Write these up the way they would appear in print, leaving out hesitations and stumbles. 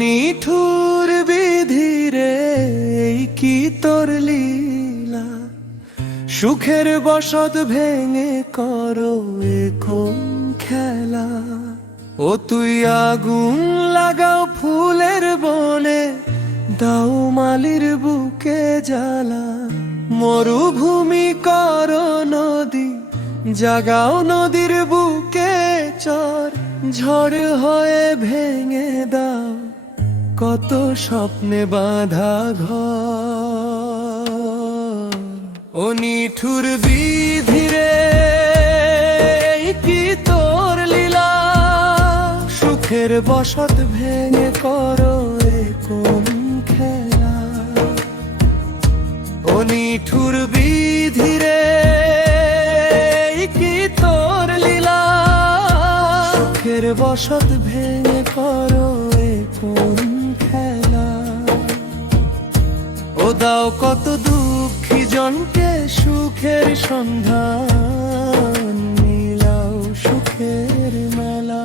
নিঠুর বিধিরে এই কি তোর লীলা, সুখের বসত ভেঙে করো এ কোন খেলা। ও তুই আগুন লাগাও ফুলের বনে, দাও মালির বুকে জ্বালা। মরুভূমি করো নদী, জাগাও নদীর বুকে চর। ঝড় হয়ে ভেঙে দাও কত স্বপ্নে বাঁধা ঘর। ও নিঠুর বিধিরে কি তোর লীলা, সুখের বসত ভেঙে করো এ কোন খেলা। ও নিঠুর বিধিরে কি তোর লীলা, সুখের বসত ভেঙে করো এ কোন খেলা। ও দাও কত দুঃখী জনকে সুখের সন্ধান, মিলাও সুখের মেলা।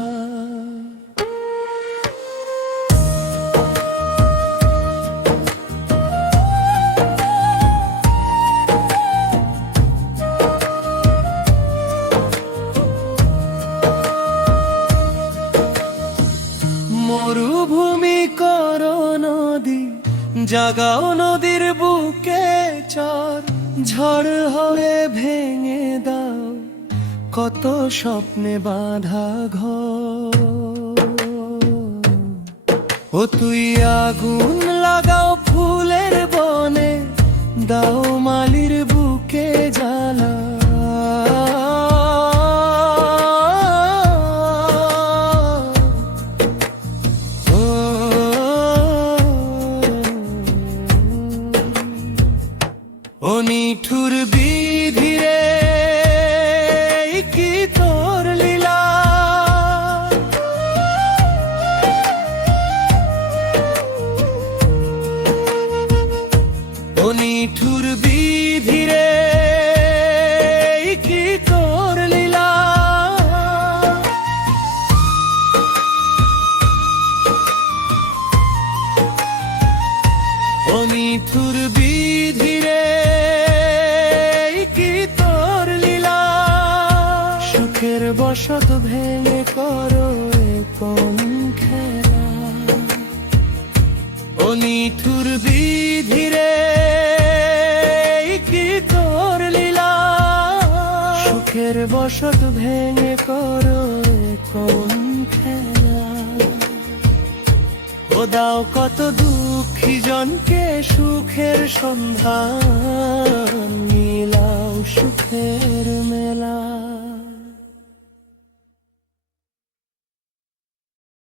মরুভূমি করো নদী, জাগাও নদীর বুকে চর। ঝড় হয়ে ভেঙে দাও কত স্বপ্নে বাঁধা ঘর। ও তুই আগুন লাগাও ফুলের বনে, দাও মালির বুকে জ্বালা। ও নিঠুর বিধিরে কি তোর লীলা, ও নিঠুর বিধিরে কি তোর লীলা। ও নিঠুর বিধিরে কি তোর লীলা, সুখের বসত ভেঙে করো এ কোন খেলা। ও নিঠুর বিধিরে কি তোর লীলা, সুখের বসত ভেঙে করো এ কোন খেলা। ও দাও কত দুঃখী জনকে সুখের সন্ধান, মিলাও সুখের মেলা।